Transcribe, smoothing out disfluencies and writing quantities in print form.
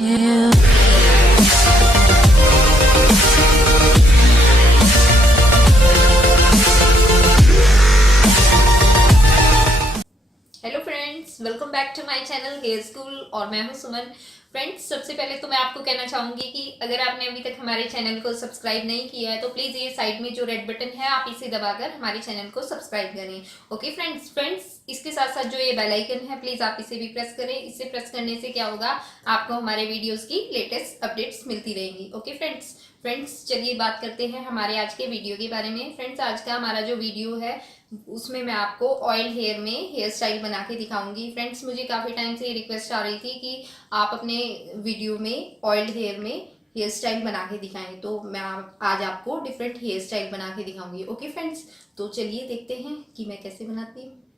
Hello friends, welcome back to my channel hair school और मैं हूं सुमन। फ्रेंड्स, सबसे पहले तो मैं आपको कहना चाहूंगी कि अगर आपने अभी तक हमारे चैनल को सब्सक्राइब नहीं किया है तो प्लीज़ ये साइड में जो रेड बटन है आप इसे दबाकर हमारे चैनल को सब्सक्राइब करें। ओके फ्रेंड्स, इसके साथ साथ जो ये बेल आइकन है प्लीज़ आप इसे भी प्रेस करें। इसे प्रेस करने से क्या होगा, आपको हमारे वीडियोज़ की लेटेस्ट अपडेट्स मिलती रहेंगी। ओके फ्रेंड्स चलिए बात करते हैं हमारे आज के वीडियो के बारे में। फ्रेंड्स, आज का हमारा जो वीडियो है उसमें मैं आपको ऑयल हेयर में हेयर स्टाइल बना के दिखाऊंगी। फ्रेंड्स, मुझे काफ़ी टाइम से ये रिक्वेस्ट आ रही थी कि आप अपने वीडियो में ऑयल हेयर में हेयर स्टाइल बना के दिखाएं, तो मैं आज आपको डिफरेंट हेयर स्टाइल बना के दिखाऊंगी। ओके फ्रेंड्स, तो चलिए देखते हैं कि मैं कैसे बनाती हूँ।